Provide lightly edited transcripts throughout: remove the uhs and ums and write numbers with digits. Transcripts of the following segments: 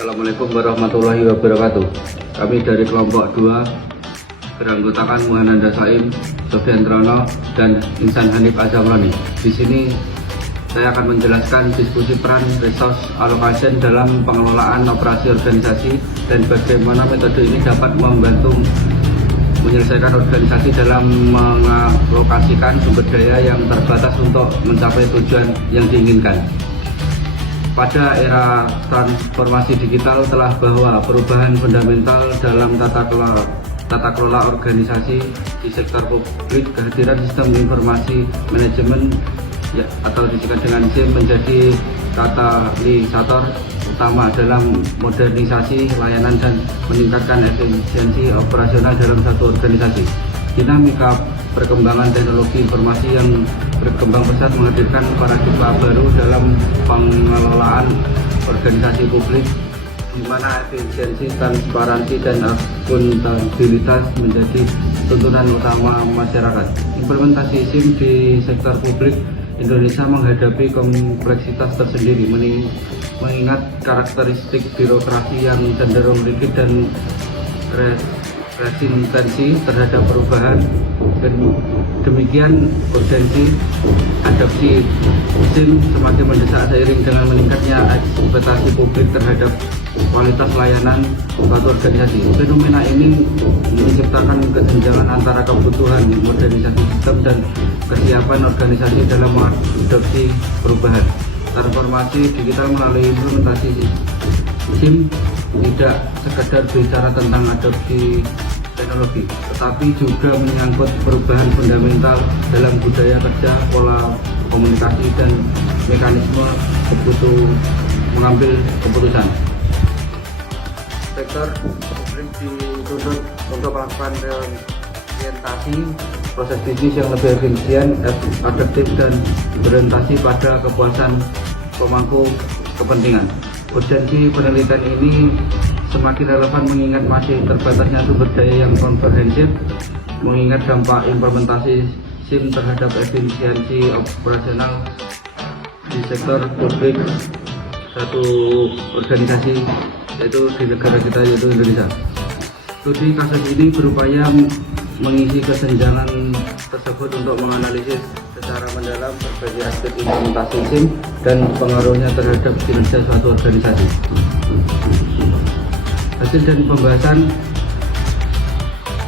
Assalamualaikum warahmatullahi wabarakatuh. Kami dari kelompok 2 beranggotakan Muhananda Saim, Sofyan Trono, dan Insan Hanif Azamrani. Di sini saya akan menjelaskan diskusi peran resource allocation dalam pengelolaan operasi organisasi dan bagaimana metode ini dapat membantu menyelesaikan organisasi dalam mengalokasikan sumber daya yang terbatas untuk mencapai tujuan yang diinginkan. Pada era transformasi digital telah bahwa perubahan fundamental dalam tata kelola organisasi di sektor publik, kehadiran sistem informasi manajemen atau disingkat dengan SIM menjadi katalisator utama dalam modernisasi layanan dan meningkatkan efisiensi operasional dalam satu organisasi. Dinamika perkembangan teknologi informasi yang berkembang pesat menghadirkan paradigma baru dalam pengelolaan organisasi publik, di mana efisiensi, transparansi, dan akuntabilitas menjadi tuntunan utama masyarakat. Implementasi SIM di sektor publik Indonesia menghadapi kompleksitas tersendiri, mengingat karakteristik birokrasi yang cenderung rigid dan resistensi terhadap perubahan. Demikian urgensi adopsi SIM semakin mendesak seiring dengan meningkatnya ekspektasi publik terhadap kualitas layanan suatu organisasi. Fenomena ini menciptakan kesenjangan antara kebutuhan modernisasi sistem dan kesiapan organisasi dalam mengadopsi perubahan. Transformasi digital melalui implementasi SIM tidak sekedar bicara tentang adopsi teknologi, tetapi juga menyangkut perubahan fundamental dalam budaya kerja, pola komunikasi, dan mekanisme mengambil keputusan. Sektor publik dituntut untuk melakukan reorientasi proses bisnis yang lebih efisien, adaptif, dan berorientasi pada kepuasan pemangku kepentingan. Urgensi penelitian ini semakin relevan mengingat masih terbatasnya sumber daya yang komprehensif, mengingat dampak implementasi SIM terhadap efisiensi operasional di sektor publik satu organisasi, yaitu di negara kita, yaitu Indonesia. Studi kasus ini berupaya mengisi kesenjangan tersebut untuk menganalisis secara mendalam berbagai aspek implementasi SIM dan pengaruhnya terhadap kinerja suatu organisasi. Hasil dan pembahasan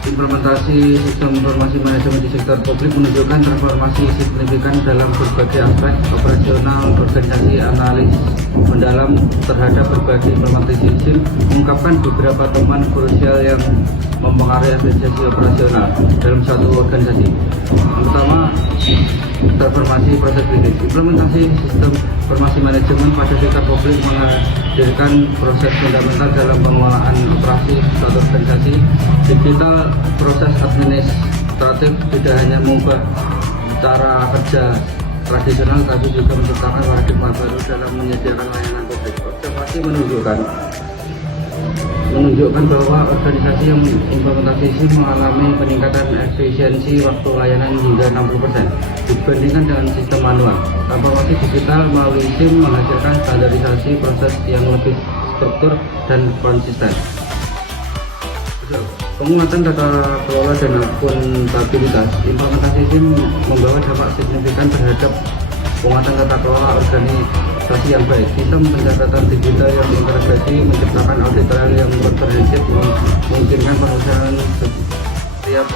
implementasi sistem informasi manajemen di sektor publik menunjukkan transformasi signifikan dalam berbagai aspek operasional organisasi. Analis mendalam terhadap berbagai implementasi SIM mengungkapkan beberapa temuan krusial yang mempengaruhi efisiensi operasional dalam suatu organisasi. Yang pertama, transformasi proses bisnis. Implementasi sistem informasi manajemen pada sektor publik menghadirkan proses fundamental dalam pengelolaan operasi suatu organisasi. Digital proses administratif tidak hanya mengubah cara kerja tradisional, tapi juga menciptakan paradigma baru dalam menyediakan layanan publik. Observasi menunjukkan bahwa organisasi yang implementasi SIM mengalami peningkatan efisiensi waktu layanan hingga 60% dibandingkan dengan sistem manual. Transformasi digital melalui SIM menghasilkan standarisasi proses yang lebih struktur dan konsisten. Penguatan tata kelola dan akuntabilitas. Implementasi SIM membawa dampak signifikan terhadap penguatan tata kelola organisasi yang baik. Sistem pencatatan digital yang integrasi menciptakan audit yang komprehensif, memungkinkan pengusahaan setiap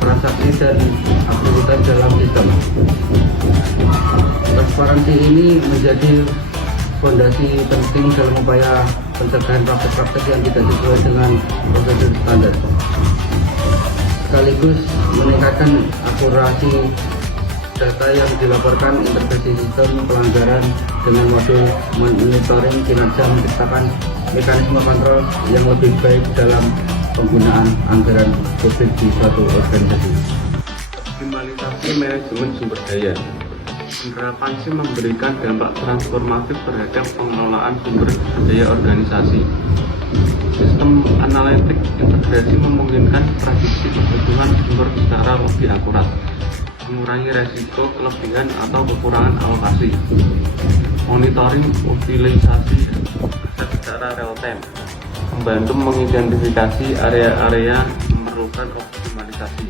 transaksi dan aktivitas dalam sistem. Transparansi ini menjadi fondasi penting dalam upaya pencegahan praktek-praktek yang tidak sesuai dengan prosedur standar, sekaligus meningkatkan akurasi data yang dilaporkan. Integrasi sistem pelanggaran dengan modul monitoring kinerja menciptakan mekanisme kontrol yang lebih baik dalam penggunaan anggaran publik di suatu organisasi. Optimalisasi manajemen sumber daya. Penerapan SIM memberikan dampak transformatif terhadap pengelolaan sumber daya organisasi. Sistem analitik integrasi memungkinkan prediksi kebutuhan sumber secara lebih akurat, mengurangi resiko kelebihan atau kekurangan alokasi. Monitoring utilisasi akses secara real time, membantu mengidentifikasi area-area yang memerlukan optimalisasi.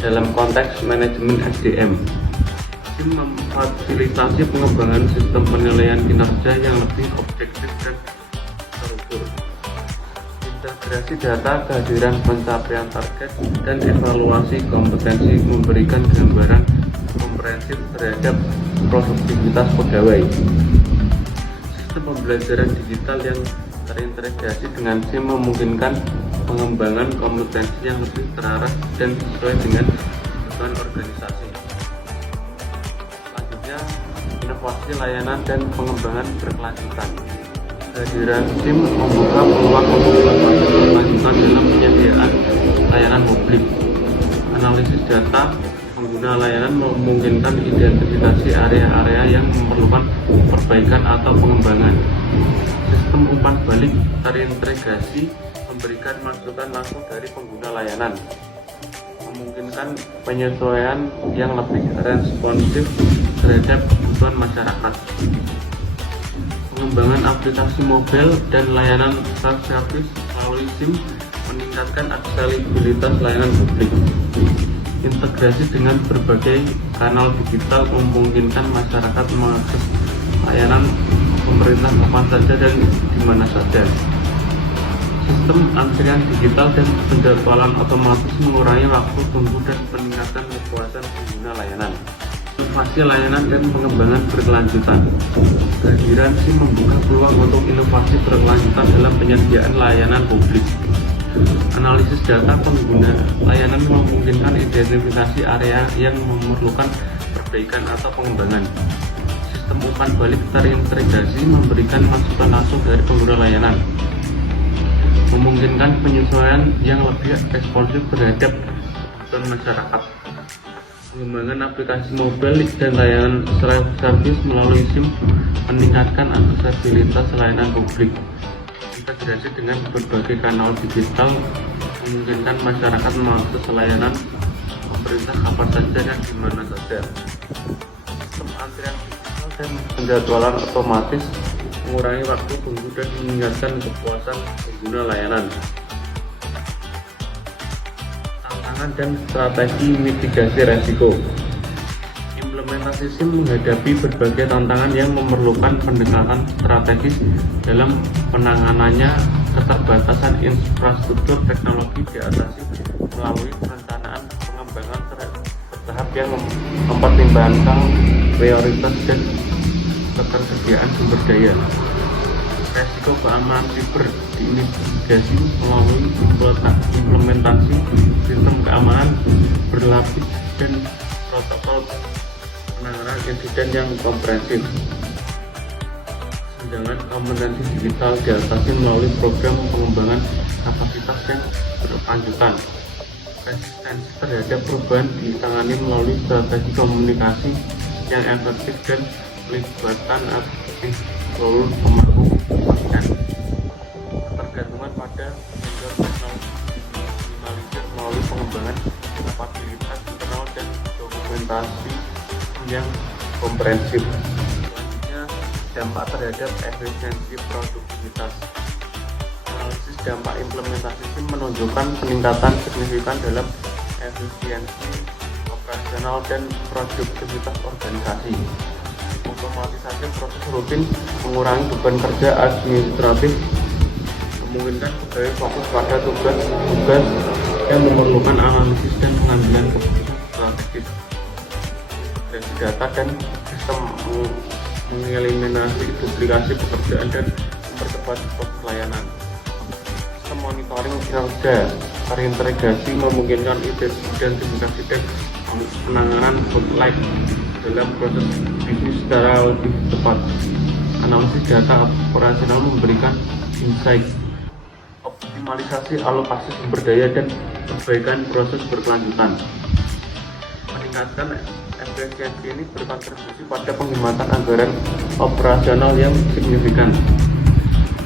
Dalam konteks manajemen SDM, tim memfasilitasi pengembangan sistem penilaian kinerja yang lebih objektif dan terukur. Integrasi data, kehadiran pencapaian target, dan evaluasi kompetensi memberikan gambaran komprehensif terhadap produktivitas pegawai. Sistem pembelajaran digital yang terintegrasi dengan SIM memungkinkan pengembangan kompetensi yang lebih terarah dan sesuai dengan kebutuhan organisasi. Selanjutnya, inovasi layanan dan pengembangan berkelanjutan. Kehadiran SIM membuka peluang untuk inovasi berkelanjutan dalam penyediaan layanan publik. Analisis data pengguna layanan memungkinkan identifikasi area-area yang memerlukan perbaikan atau pengembangan. Sistem umpan balik terintegrasi memberikan masukan langsung dari pengguna layanan, memungkinkan penyesuaian yang lebih responsif terhadap kebutuhan masyarakat. Pengembangan aplikasi mobile dan layanan self-service melalui SIM meningkatkan aksesibilitas layanan publik. Integrasi dengan berbagai kanal digital memungkinkan masyarakat mengakses layanan pemerintah kapan saja dan di mana saja. Sistem antrian digital dan penjadwalan otomatis mengurangi waktu tunggu dan meningkatkan kepuasan pengguna layanan. Inovasi layanan dan pengembangan berkelanjutan. Kehadiran SIM membuka peluang untuk inovasi berkelanjutan dalam penyediaan layanan publik. Analisis data pengguna layanan memungkinkan identifikasi area yang memerlukan perbaikan atau pengembangan. Sistem umpan balik terintegrasi memberikan masukan langsung dari pengguna layanan, memungkinkan penyesuaian yang lebih responsif terhadap kebutuhan masyarakat. Pengembangan aplikasi mobile dan layanan self-service melalui SIM meningkatkan aksesibilitas layanan publik. Integrasi dengan berbagai kanal digital memungkinkan masyarakat mengakses layanan pemerintah kapan saja dan di mana saja. Sistem antrian digital dan penjadwalan otomatis mengurangi waktu tunggu dan meningkatkan kepuasan pengguna layanan. Tantangan dan strategi mitigasi resiko. Implementasi SIM menghadapi berbagai tantangan yang memerlukan pendekatan strategis dalam penanganannya. Keterbatasan infrastruktur teknologi diatasi melalui perencanaan pengembangan bertahap yang mempertimbangkan prioritas dan ketersediaan sumber daya. Resiko keamanan siber diimitigasi melalui implementasi sistem keamanan berlapis dan protokol penanganan insiden yang komprehensif. Sedangkan kompetensi digital diatasi melalui program pengembangan kapasitas yang berkelanjutan. Resistensi terhadap perubahan ditangani melalui strategi komunikasi yang efektif dan pelibatan aktif seluruh pemangku kebijakan. Ketergantungan pada vendor teknologi diminimalisir melalui pengembangan kapabilitas internal dan dokumentasi yang komprehensif. Selanjutnya, dampak terhadap efisiensi produktivitas. Analisis dampak implementasi SIM menunjukkan peningkatan signifikan dalam efisiensi operasional dan produktivitas organisasi. Otomatisasi proses rutin mengurangi beban kerja administratif, memungkinkan pegawai fokus pada tugas-tugas yang memerlukan analisis dan pengambilan keputusan strategis. Integrasi data dan sistem mengeliminasi duplikasi pekerjaan dan mempercepat proses layanan. Sistem monitoring kinerja terintegrasi memungkinkan identifikasi dan penanganan bottleneck dalam proses bisnis secara lebih cepat. Analisis data operasional memberikan insight. Optimalisasi alokasi sumber daya dan perbaikan proses berkelanjutan. Meningkatkan efisiensi ini berkontribusi pada penghematan anggaran operasional yang signifikan.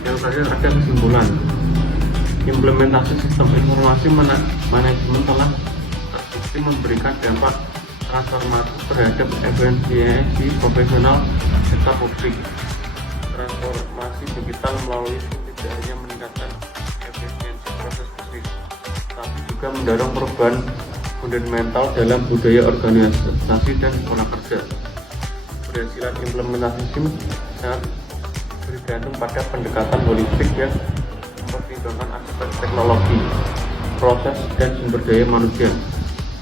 Yang terakhir ada kesimpulan. Implementasi sistem informasi manajemen telah terbukti memberikan dampak transformatif terhadap efisiensi profesional sektor publik, transformasi digital melalui tidak hanya meningkatkan efisiensi proses bisnis, tapi juga mendorong perubahan fundamental dalam budaya organisasi dan pola kerja. Keberhasilan implementasi SIM sangat bergantung pada pendekatan holistik yang mempertimbangkan aspek teknologi, proses, dan sumber daya manusia.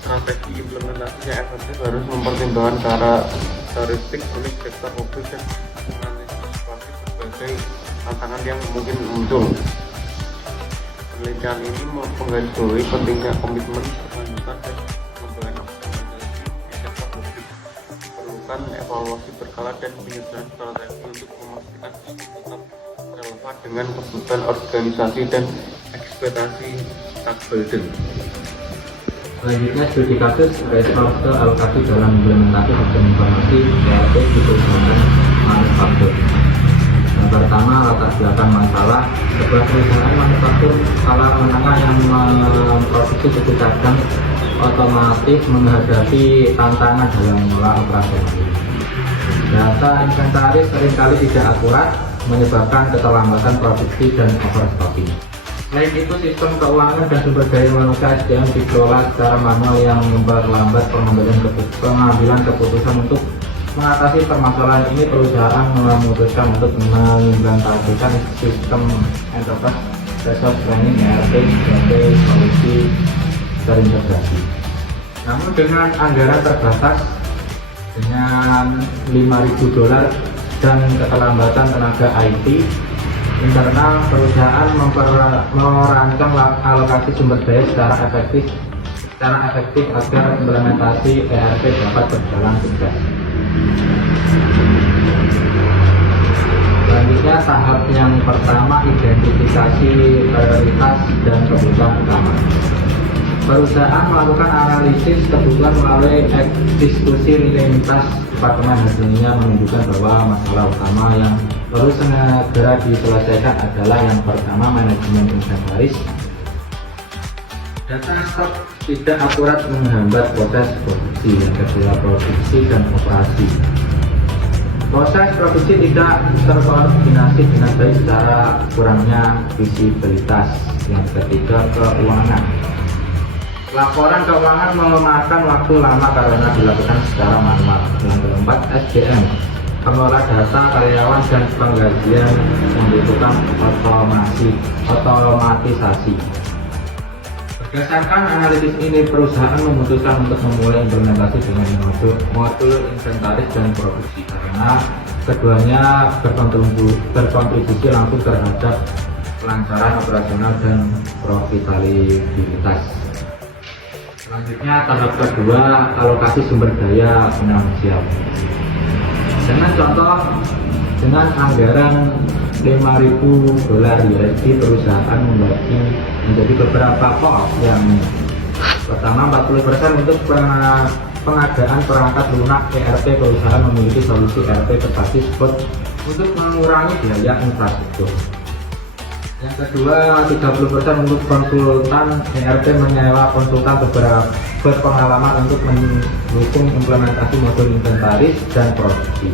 Strategi implementasi yang efektif harus mempertimbangkan karakteristik unik sektor publik dan mengantisipasi berbagai tantangan yang mungkin muncul. Penelitian ini menggarisbawahi pentingnya komitmen berkelanjutan dan pengembangan optimalisasi di sektor publik. Diperlukan evaluasi berkala dan penyusunan strategi untuk memastikan sistem tetap relevan dengan kebutuhan organisasi dan ekspektasi stakeholder. Selanjutnya studi kasus respons ke alokasi dalam implementasi sistem informasi ERP di perusahaan manufaktur. Yang pertama, latar belakang masalah. Sebuah perusahaan manufaktur skala menengah yang memproduksi kecerdasan otomatis menghadapi tantangan dalam mengelola operasional. Data inventaris seringkali tidak akurat, menyebabkan keterlambatan produksi dan overstocking. Selain itu, sistem keuangan dan sumber daya manusia SDM dikelola secara manual yang memperlambat pengambilan keputusan. Untuk mengatasi permasalahan ini, perusahaan memutuskan untuk mengimplementasikan sistem enterprise resource planning ERP sebagai solusi terintegrasi. Namun dengan anggaran terbatas dengan $5.000 dan keterlambatan tenaga IT internal, perusahaan merancang alokasi sumber daya secara efektif agar implementasi ERP dapat berjalan sukses. Selanjutnya, tahap yang pertama, identifikasi prioritas dan kebutuhan utama. Perusahaan melakukan analisis kebutuhan melalui diskusi lintas departemen. Hasilnya menunjukkan bahwa masalah utama yang perlu segera diselesaikan adalah yang pertama, manajemen inventaris. Data stok tidak akurat menghambat proses produksi. Yang kedua, produksi dan operasi. Proses produksi tidak terkoordinasi dengan baik secara kurangnya visibilitas. Yang ketiga, keuangan. Laporan keuangan memakan waktu lama karena dilakukan secara manual. Yang keempat, SDM. Pengelola data, karyawan, dan penggajian membutuhkan otomatisasi. Berdasarkan analisis ini, perusahaan memutuskan untuk memulai implementasi dengan modul inventaris dan produksi karena keduanya berkontribusi langsung terhadap kelancaran operasional dan profitabilitas. Selanjutnya, tahap kedua, alokasi sumber daya manusia. Dengan anggaran $5.000 USD, perusahaan membagi menjadi beberapa pos. Yang pertama, 40% untuk pengadaan perangkat lunak ERP. Perusahaan memiliki solusi ERP berbasis bot untuk mengurangi biaya infrastruktur. Yang kedua, 30% untuk konsultan ERP, menyewa konsultan berpengalaman untuk mendukung implementasi modul inventaris dan produksi.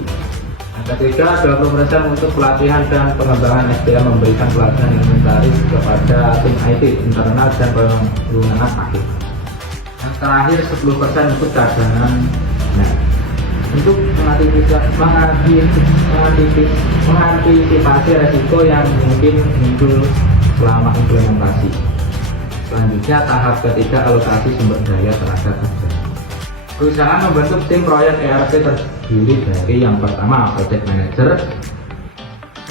Yang ketiga, 20% untuk pelatihan dan pengembangan SDM, memberikan pelatihan inventaris kepada tim IT internal dan penggunaan akhir. Yang terakhir, 10% untuk cadangan. Untuk mengantisipasi resiko yang mungkin muncul selama implementasi. Selanjutnya, tahap ketiga, alokasi sumber daya tenaga kerja. Perusahaan membentuk tim proyek ERP terdiri dari yang pertama, project manager,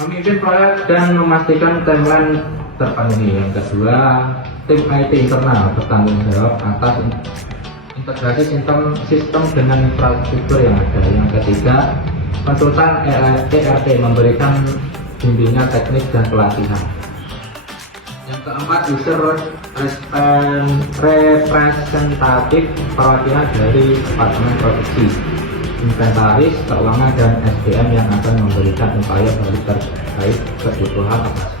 memimpin proyek dan memastikan timeline terpenuhi. Yang kedua, tim IT internal bertanggung jawab atas integrasi sistem dengan infrastruktur yang ada. Yang ketiga, konsultan ERP memberikan bimbingan teknis dan pelatihan. Yang keempat, user representatif, perwakilan dari departemen produksi, inventaris, keuangan, dan SDM yang akan memberikan upaya balik terkait kebutuhan atas.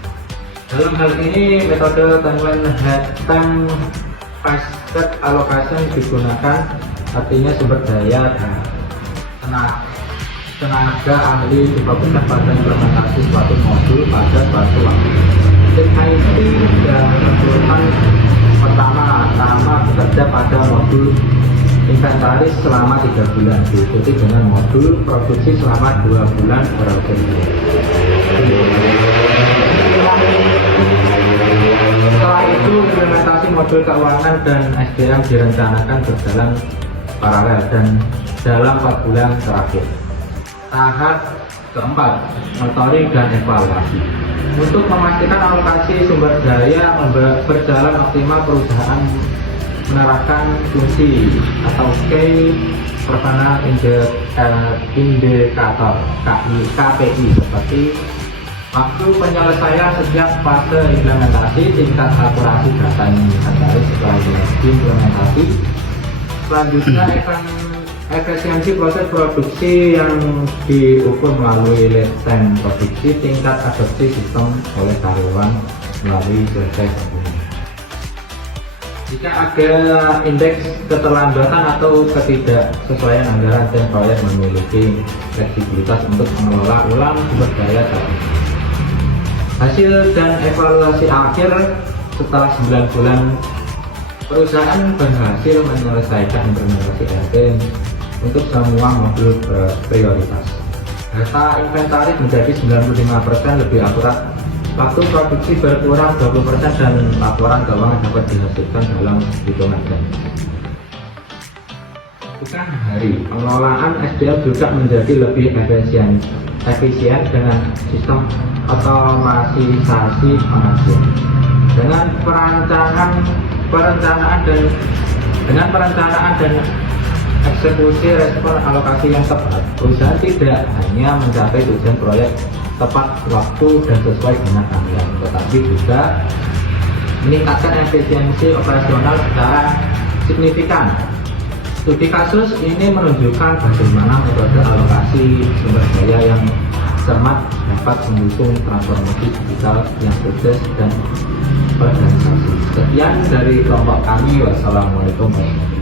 Dalam hal ini, metode time-based allocation digunakan, artinya sumber daya tenaga ahli difokuskan pada implementasi suatu modul pada suatu waktu. Tim IT dan konsultan pertama bekerja pada modul inventaris selama 3 bulan, diikuti dengan modul produksi selama 2 bulan beroperasi. Setelah itu implementasi modul keuangan dan SDM direncanakan berjalan paralel dan dalam 4 bulan terakhir. Tahap keempat, monitoring dan evaluasi. Untuk memastikan alokasi sumber daya berjalan optimal, perusahaan menerapkan fungsi atau key personal indikator KPI seperti waktu penyelesaian setiap fase implementasi, tingkat akurasi data inventaris setelah implementasi, selanjutnya efisiensi proses produksi yang diukur melalui lead time produksi, tingkat adopsi sistem oleh karyawan melalui survei. Jika ada indeks keterlambatan atau ketidaksesuaian anggaran, dan proyek memiliki fleksibilitas untuk mengelola ulang sumber daya tadi. Hasil dan evaluasi akhir setelah 9 bulan perusahaan berhasil menyelesaikan implementasi RT untuk semua modul prioritas. Data inventaris menjadi 95% lebih akurat, waktu produksi berkurang 20% dan laporan keuangan dapat dihasilkan dalam hitungan jam. Bukan hari, pengelolaan SDM juga menjadi lebih efisien dengan sistem otomatisasi pengajian. Dengan perencanaan dan eksekusi respon alokasi yang tepat, perusahaan tidak hanya mencapai tujuan proyek tepat waktu dan sesuai dengan anggaran, tetapi juga meningkatkan efisiensi operasional secara signifikan. Studi kasus ini menunjukkan bagaimana metode alokasi sumber daya yang cermat dapat mendukung transformasi digital yang sukses dan organisasi. Sekian dari kelompok kami. Wassalamualaikum warahmatullahi wabarakatuh.